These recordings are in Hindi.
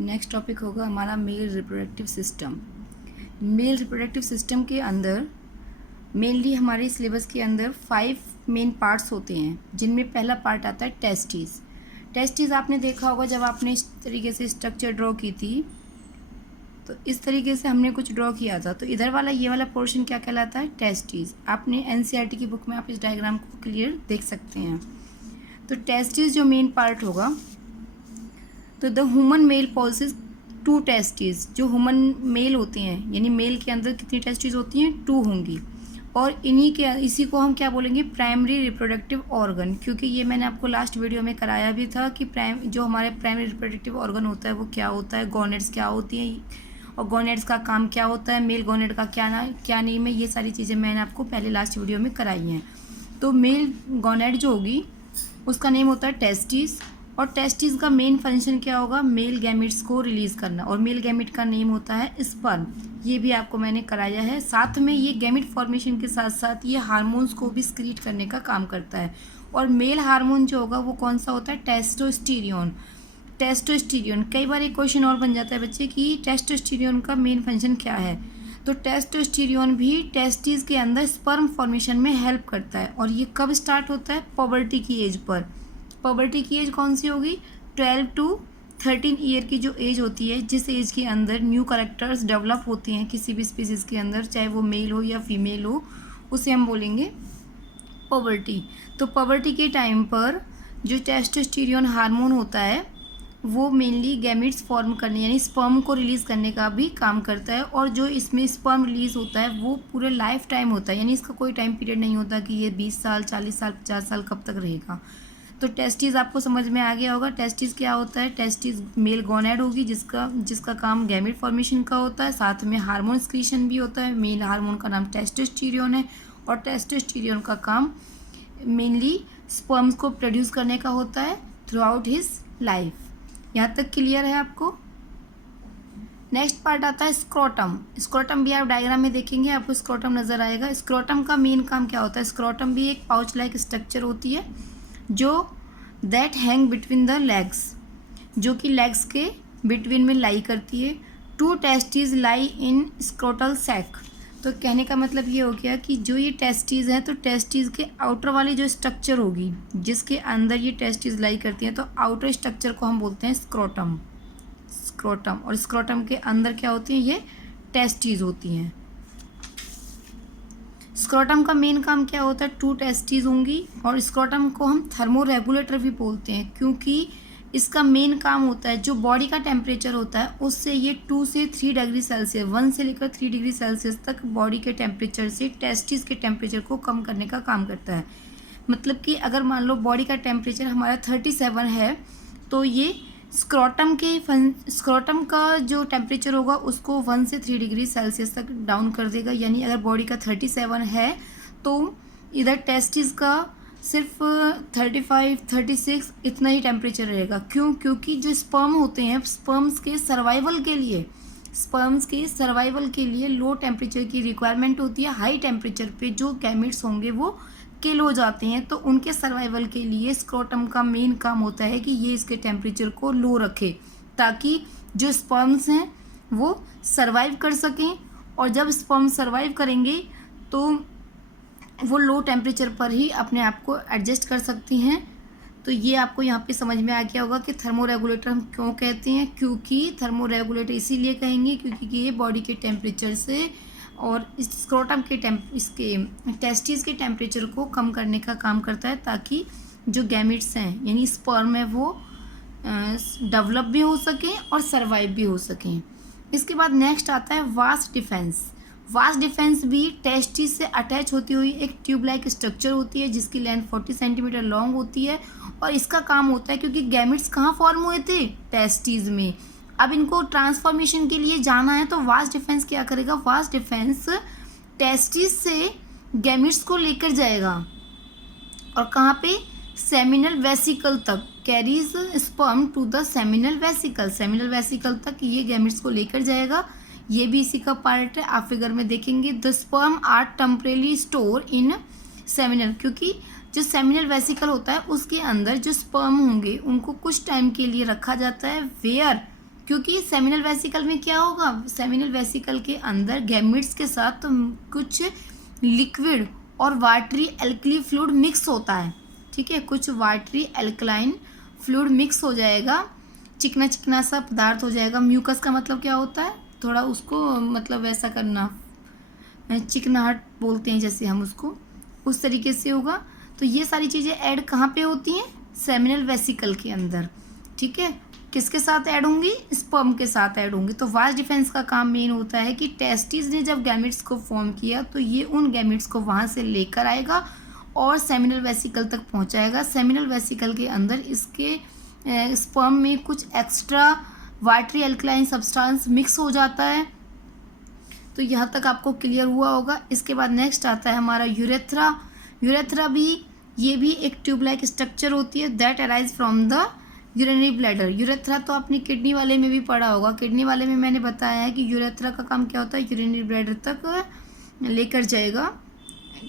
नेक्स्ट टॉपिक होगा हमारा male reproductive system. Male reproductive system के अंदर मेनली हमारे सिलेबस के अंदर 5 मेन पार्ट्स होते हैं, जिनमें पहला पार्ट आता है टेस्टिस। टेस्टिस आपने देखा होगा जब आपने इस तरीके से स्ट्रक्चर ड्रॉ की थी, तो इस तरीके से हमने कुछ ड्रॉ किया था, तो इधर वाला ये वाला पोर्शन क्या कहलाता है? टेस्टिस। आपने एनसीईआरटी की बुक में आप इस डायग्राम को क्लियर देख सकते हैं। तो टेस्टिस जो मेन पार्ट होगा, तो the human male possesses 2 testis. जो ह्यूमन मेल होते हैं, यानी मेल के अंदर कितनी टेस्टिस होती हैं? 2 होंगी। और इसी को हम क्या बोलेंगे? Primary reproductive organ. क्योंकि ये मैंने आपको लास्ट वीडियो में कराया भी था कि जो हमारे प्राइमरी रिप्रोडक्टिव ऑर्गन होता है वो क्या होता है, गोनेड्स क्या होती हैं और गोनेड्स का काम क्या होता है, मेल गोनेड का क्या नेम है, ये सारी चीज़ें मैंने आपको पहले लास्ट वीडियो में कराई हैं। तो मेल गोनेड जो होगी उसका नेम होता है टेस्टिस, और टेस्टिस का मेन फंक्शन क्या होगा? मेल गैमेट्स को रिलीज़ करना, और मेल गैमेट का नेम होता है स्पर्म। ये भी आपको मैंने कराया है। साथ में ये गैमेट फॉर्मेशन के साथ साथ ये हार्मोन्स को भी स्क्रीट करने का काम करता है। और मेल हार्मोन जो होगा वो कौन सा होता है? टेस्टोस्टेरोन। टेस्टोस्टेरोन, कई बार एक क्वेश्चन और बन जाता है बच्चे कि टेस्टोस्टेरोन का मेन फंक्शन क्या है। तो टेस्टोस्टेरोन भी टेस्टिस के अंदर स्पर्म फॉर्मेशन में हेल्प करता है। और ये कब स्टार्ट होता है? पॉवर्टी की एज पर। पॉवर्टी की एज कौन सी होगी? 12 to 13 ईयर की जो एज होती है, जिस एज के अंदर न्यू कैरेक्टर्स डेवलप होते हैं किसी भी स्पीसीज़ के अंदर, चाहे वो मेल हो या फीमेल हो, उसे हम बोलेंगे पॉवर्टी। तो पॉवर्टी के टाइम पर जो टेस्टोस्टेरोन हार्मोन होता है वो मेनली गैमेट्स फॉर्म करने यानी स्पर्म को रिलीज़ करने का भी काम करता है। और जो इसमें स्पर्म रिलीज़ होता है वो पूरे लाइफ टाइम होता है, यानी इसका कोई टाइम पीरियड नहीं होता कि ये 20 साल 40 साल 50 साल कब तक रहेगा। तो टेस्टिस आपको समझ में आ गया होगा। टेस्टिस क्या होता है? टेस्टिस मेल गोनेड होगी जिसका काम गैमेट फॉर्मेशन का होता है। साथ में हार्मोन स्क्रीशन भी होता है। मेल हार्मोन का नाम टेस्टोस्टेरोन है, और टेस्टोस्टेरोन का काम मेनली स्पर्म्स को प्रोड्यूस करने का होता है थ्रू आउट हिज लाइफ। यहाँ तक क्लियर है आपको? नेक्स्ट पार्ट आता है स्क्रोटम। स्क्रोटम भी आप डायग्राम में देखेंगे, आपको स्क्रोटम नजर आएगा। स्क्रोटम का मेन काम क्या होता है? स्क्रोटम भी एक पाउच लाइक स्ट्रक्चर होती है जो that hang between the legs, जो कि लेग्स के बिटवीन में लाई करती है। 2 testis lie in scrotal sac. तो कहने का मतलब ये हो गया कि जो ये टेस्टिस हैं, तो टेस्टिस के आउटर वाली जो स्ट्रक्चर होगी जिसके अंदर ये टेस्टिस लाई करती हैं, तो आउटर स्ट्रक्चर को हम बोलते हैं स्क्रोटम। स्क्रोटम, और स्क्रोटम के अंदर क्या होती हैं? ये टेस्टिस होती हैं। स्क्रोटम का मेन काम क्या होता है? 2 टेस्टिस होंगी, और स्क्रोटम को हम थर्मो रेगुलेटर भी बोलते हैं, क्योंकि इसका मेन काम होता है जो बॉडी का टेम्परेचर होता है उससे ये 2 से 3 डिग्री सेल्सियस, 1 से लेकर 3 डिग्री सेल्सियस तक बॉडी के टेम्परेचर से टेस्टिस के टेम्परेचर को कम करने का काम करता है। मतलब कि अगर मान लो बॉडी का टेम्परेचर हमारा 37 है, तो ये स्क्रोटम का जो टेम्परेचर होगा उसको 1 से 3 डिग्री सेल्सियस तक डाउन कर देगा। यानी अगर बॉडी का 37 है तो इधर टेस्टिस का सिर्फ 35 36 इतना ही टेम्परेचर रहेगा। क्यों? क्योंकि जो स्पर्म होते हैं, स्पर्म्स के सर्वाइवल के लिए लो टेम्परेचर की रिक्वायरमेंट होती है। हाई टेम्परेचर पे जो गैमेट्स होंगे वो किल हो जाते हैं, तो उनके सर्वाइवल के लिए स्क्रोटम का मेन काम होता है कि ये इसके टेम्परेचर को लो रखे, ताकि जो स्पर्म्स हैं वो सर्वाइव कर सकें। और जब स्पर्म सर्वाइव करेंगे तो वो लो टेम्परेचर पर ही अपने आप को एडजस्ट कर सकती हैं। तो ये आपको यहाँ पे समझ में आ गया होगा कि थर्मो रेगुलेटर हम क्यों कहते हैं। क्योंकि थर्मो रेगुलेटर इसीलिए कहेंगे क्योंकि ये बॉडी के टेम्परेचर से और इस स्क्रोटम के इसके टेस्टिस के टेम्परेचर को कम करने का काम करता है, ताकि जो गैमेट्स हैं यानी स्पर्म है वो डेवलप भी हो सकें और सर्वाइव भी हो सकें। इसके बाद नेक्स्ट आता है वास डिफेंस। वास डिफेंस भी टेस्टिस से अटैच होती हुई एक ट्यूब लाइक स्ट्रक्चर होती है जिसकी लेंथ 40 सेंटीमीटर लॉन्ग होती है। और इसका काम होता है, क्योंकि गैमेट्स कहाँ फॉर्म हुए थे? टेस्टिस में। अब इनको ट्रांसफॉर्मेशन के लिए जाना है, तो वास डिफेंस क्या करेगा? वास डिफेंस टेस्टिस से गैमेट्स को लेकर जाएगा और कहाँ पे? सेमिनल वेसिकल तक। Carries sperm to the seminal vesicle. Seminal vesicle तक ये गैमेट्स को लेकर जाएगा। ये भी इसी का पार्ट है, आप फिगर में देखेंगे। The sperm are temporarily stored in seminal, क्योंकि जो सेमिनल वेसिकल होता है उसके अंदर जो स्पर्म होंगे उनको कुछ टाइम के लिए रखा जाता है। वेयर क्योंकि सेमिनल वेसिकल में क्या होगा, सेमिनल वेसिकल के अंदर गैमेट्स के साथ कुछ लिक्विड और वाटरी एल्कली फ्लूइड मिक्स होता है, ठीक है, कुछ वाटरी एल्कलाइन फ्लूइड मिक्स हो जाएगा, चिकना चिकना सा पदार्थ हो जाएगा। म्यूकस का मतलब क्या होता है, थोड़ा उसको मतलब वैसा करना, चिकनाहट बोलते हैं जैसे हम उसको, उस तरीके से होगा। तो ये सारी चीज़ें ऐड कहाँ पे होती हैं, सेमिनल वेसिकल के अंदर, ठीक है। किसके साथ ऐड होंगी, स्पर्म के साथ ऐड होंगी। तो वास डिफेंस का काम मेन होता है कि टेस्टिस ने जब गैमेट्स को फॉर्म किया तो ये उन गैमेट्स को वहाँ से लेकर आएगा और सेमिनल वेसिकल तक पहुँचाएगा। सेमिनल वेसिकल के अंदर इसके स्पर्म में कुछ extra watery alkaline substance mix हो जाता है। तो यहाँ तक आपको क्लियर हुआ होगा। इसके बाद नेक्स्ट आता है हमारा यूरेथ्रा। यूरेथ्रा भी, ये भी एक ट्यूब लाइक स्ट्रक्चर होती है that arise from the urinary bladder. Urethra तो आपने किडनी वाले में भी पढ़ा होगा। किडनी वाले में मैंने बताया है कि यूरेथ्रा का काम क्या होता है, यूरिनरी ब्लैडर तक लेकर जाएगा,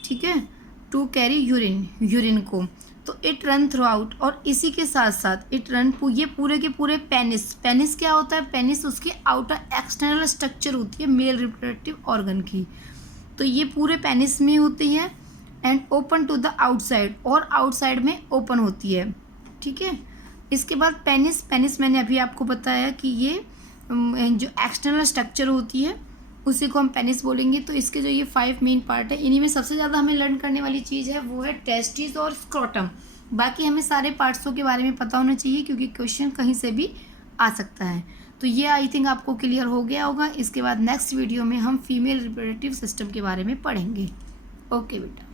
ठीक है, टू कैरी यूरिन को। तो इट रन थ्रू आउट, और इसी के साथ साथ इट रन, ये पूरे के पूरे पेनिस क्या होता है, पेनिस उसकी आउटर एक्सटर्नल स्ट्रक्चर होती है मेल रिप्रोडक्टिव ऑर्गन की। तो ये पूरे पेनिस में होती है and open to the outside, और आउटसाइड में ओपन होती है, ठीक है। इसके बाद पेनिस मैंने अभी आपको बताया कि ये जो एक्सटर्नल स्ट्रक्चर होती है उसी को हम पेनिस बोलेंगे। तो इसके जो ये 5 मेन पार्ट है, इन्हीं में सबसे ज़्यादा हमें लर्न करने वाली चीज़ है वो है टेस्टिस और स्क्रोटम। बाकी हमें सारे पार्ट्सों के बारे में पता होना चाहिए क्योंकि क्वेश्चन कहीं से भी आ सकता है। तो ये आई थिंक आपको क्लियर हो गया होगा। इसके बाद नेक्स्ट वीडियो में हम फीमेल रिप्रोडक्टिव सिस्टम के बारे में पढ़ेंगे। ओके बेटा।